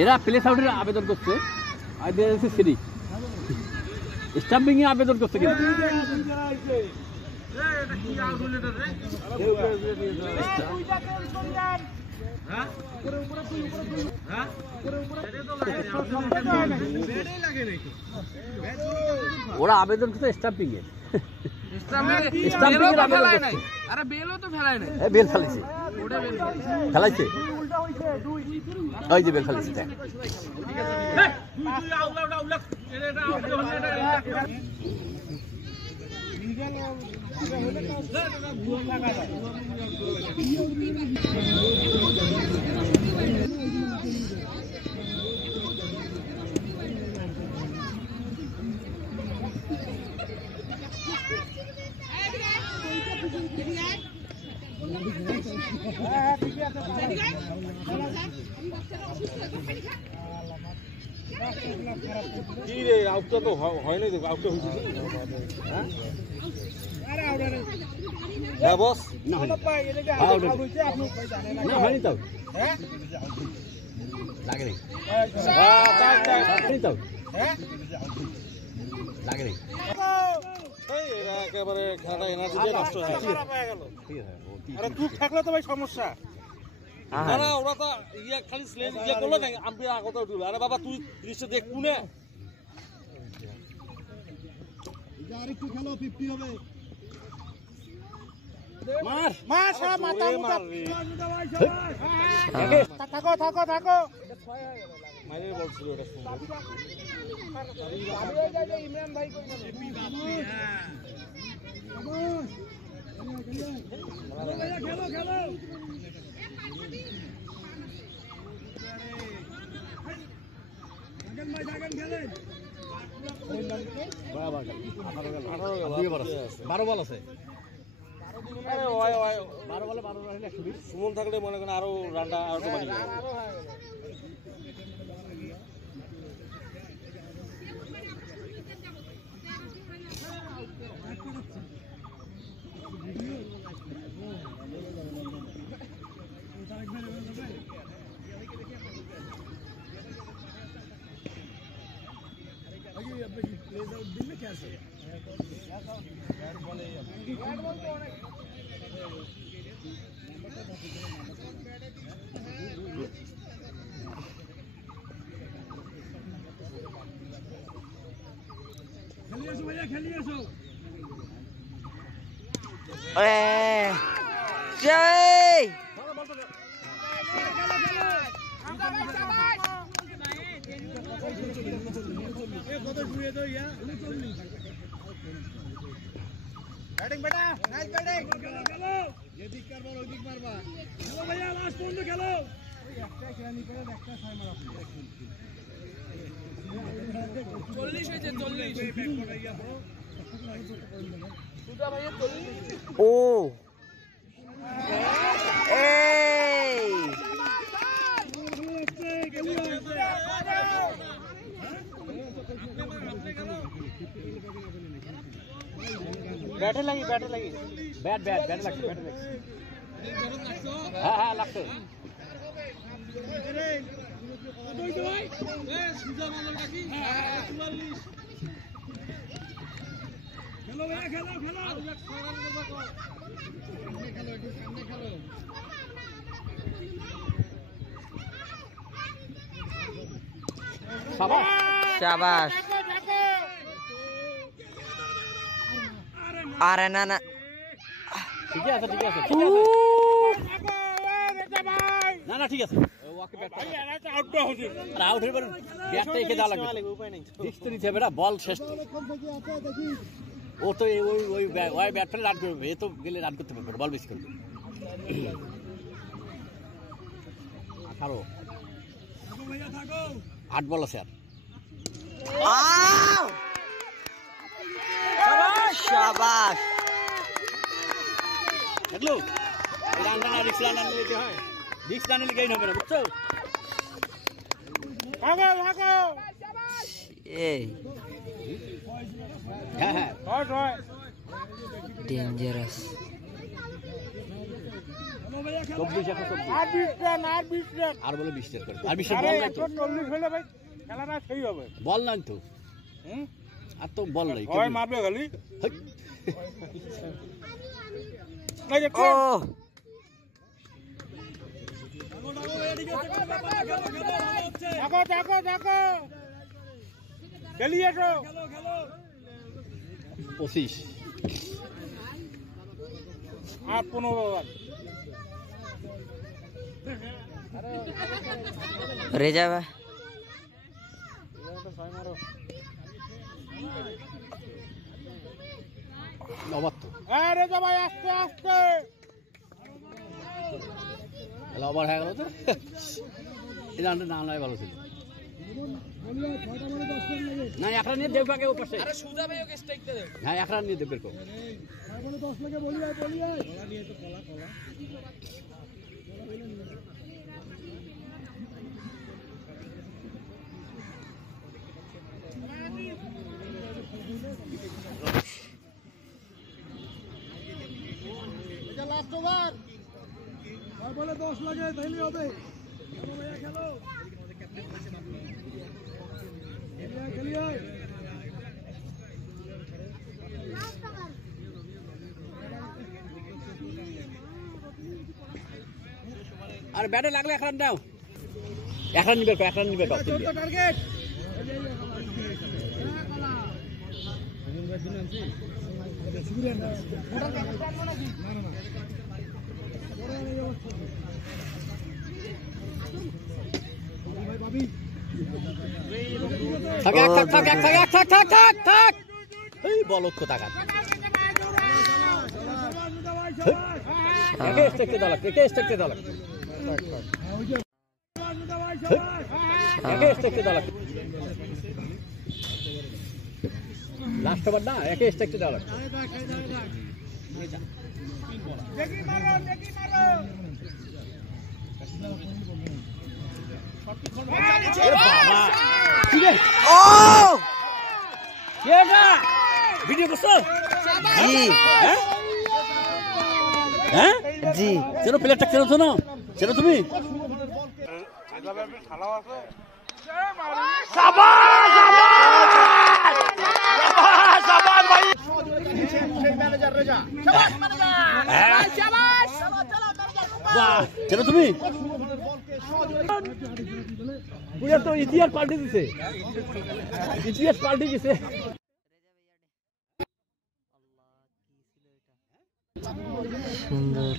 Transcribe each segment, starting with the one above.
এরা প্লেস আউটের আবেদন করছে সিডি স্টাম্পিং এ আবেদন করছে কিন্তু ওরা আবেদন করছে স্টাম্পিং এ বেল ফেলাইছে ওই যে বেল ফেলাইছে কি রে আউটটা তো হয় নাই তো আউটটা হয়েছে হ্যাঁ বস না হয়নি তো লাগে নেই লাগে নেই একেবারে খেলাটা এনার্জি দিয়ে নষ্ট হয়ে গেল। আরে তুই থাকলে তো ভাই সমস্যা না ওরা তো ইয়া খালি স্লেজ ইয়া করলো না আমি আগত উঠল আরে বাবা তুই দৃশ্য দেখবো না আরেকটু খেলো 50 হবে মার মার সব মাথা মুটা থাকো থাকো থাকো মাইরে বলছিল এটা সুন্দর ইমরান ভাই কই খেলো খেলো আগেন খেলেন 12 বল আছে সুমন থাকলে মনে করেন আরো রানটা আরো বাড়ি बैटिंग बेटा नाइस बैटिंग खेलो ये दिख कर बार ओदिक मारबा चलो भैया लास्ट पॉइंट में खेलो একটা খেলানি করে একটা ছয় মারা 40 হয়েছে 40 সুদা ভাইয়া 40 ও এই बैटे लगी बैट लगছে হ্যাঁ হ্যাঁ লাগছে খেলো ভাই খেলো খেলো শাবাশ শাবাশ আরে না না ঠিক আছে না না ঠিক আছে ওকে ব্যাট আউট হয়ে গেল ব্যাটটা একে দাও লাগবে উপায় নেই রিস্ক তো নিতে হবে না বল শেষ তো ও তো ওই ব্যাট ফেলে রান করবে এ তো গেলে রান করতে পারবে বল মিস করবে 18 8 বল আছে আর শাবাশ দেখলো রানটা না রিস্ক রান নিতে হয় রিস্ক রান নিলে গেইন হবে না বুঝছো ভাগো এই হ্যাঁ হ্যাঁ ডেঞ্জারাস 24 124 আর 20 রান আর 20 রান আর বলে 20 রান করে আর 20 বল নাই তো 140 হলে ভাই খেলাটা সেই হবে বল নাই তো হুম আর তো বল নাই হয় মারবে খালি হেই, এই যে ও দেখো খেলিয়ে তো 25 আর 15 রান রেজা ভাই ওভার তো আরে যা ভাই আস্তে আস্তে তাহলে ওভার হয়ে গেল তো এই রানটা না নয় ভালো ছিল না এক রান নিয়ে দেব পাকে ও পাশে আরে সুজা ভাই ওকে স্ট্রাইক দে হ্যাঁ এক রান নিয়ে দেব বের কর 10 লাগে বলি আয় কলা নিয়ে তো কলা এটা লাস্ট ওভার আর বলে 10 লাগে তাইলে হবে চলো ভাইয়া খেলো খেলিয়ে আর ব্যাটে লাগলে এক রান দাও এক রান নিবে এক রান নিবে টার্গেট থাক এক থাক থাক এক থাক এক থাক থাক থাক থাক এই বল উৎকো টাকা একে স্ট্রাইক দাও লাগবে একে স্ট্রাইক দাও লাগবে একে স্ট্রাইক দাও লাগবে লাস্ট ওভার না একে স্ট্রাইক দাও লাগবে দেখি মারো বাবা কি রে ও কেডা ভিডিও করছো জি হ্যাঁ হ্যাঁ জি চলো প্লেটটা খেলো তো না চলো তুমি খেলা আছে চলো তুমি তো ইতিহাস পাল্টে দিছে ইতিহাস পাল্টে গেছে সুন্দর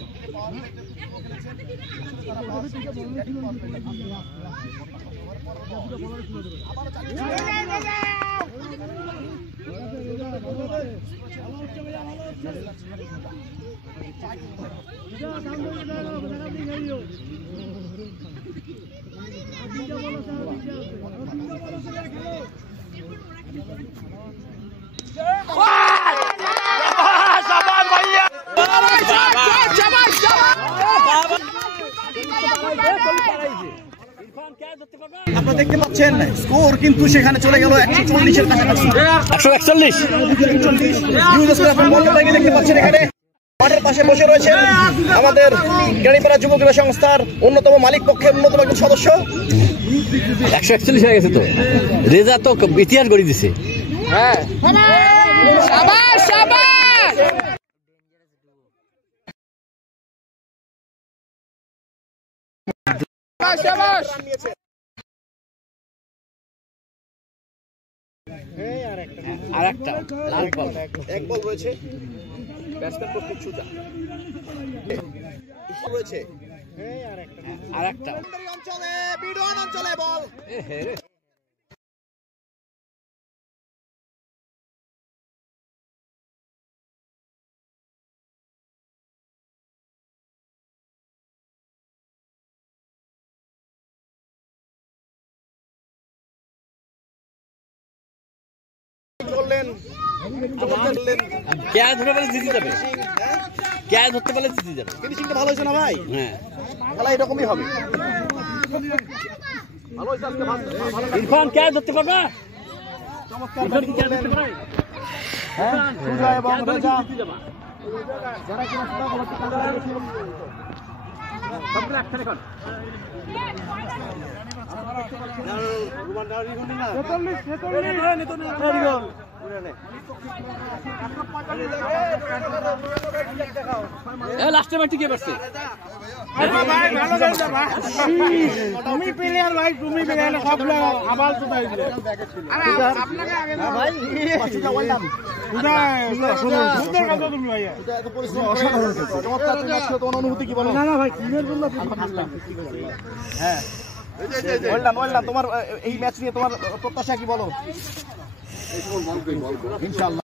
আপনারা দেখতে পাচ্ছেন স্কোর কিন্তু সেখানে চলে গেল 140 এর কাছাকাছি 141 দেখতে পাচ্ছেন এখানে মাঠের পাশে বসে রয়েছেন আমাদের গাড়িপাড়া যুব ক্রীড়া সংস্থার অন্যতম মালিক পক্ষের অন্যতম একজন সদস্য 141 হয়ে গেছে তো রেজা তো ইতিহাস গড়ি দিছে হ্যাঁ শাবাশ শাবাশ শাবাশ আরেকটা লাল বল এক বল রয়েছে ব্যাটসম্যান প্রস্তুত সুজা রয়েছে আরেকটা অঞ্চলে বিডন অঞ্চলে বল করলেন কে ধরে বলে জিতে যাবে কে ধরতে পারলে জিতে যাবে ফিনিশিংটা ভালো হয়েছে না ভাই হ্যাঁ খেলা এরকমই হবে ইরফান কে ধরতে পারবে চমৎকার ইরফান কি কে ধরতে পারে সুজা এবং রেজা জিতে যাবে যারা কিনা সুজা সবগুলো একসাথে এখন লাস্টে ম্যাচ টিকে পারছে তুমি প্লেয়ার ভাই, তুমি প্লেয়ার সবগুলো আবার তো তাই দিলে আপনাকে আগে না ভাই সুন্দর কথা তুমি ভাই অনুভূতি কি বলো? না না ভাই টিমের জন্য হ্যাঁ তোমার এই ম্যাচ নিয়ে তোমার প্রত্যাশা কি বলো? ইনশাআল্লাহ।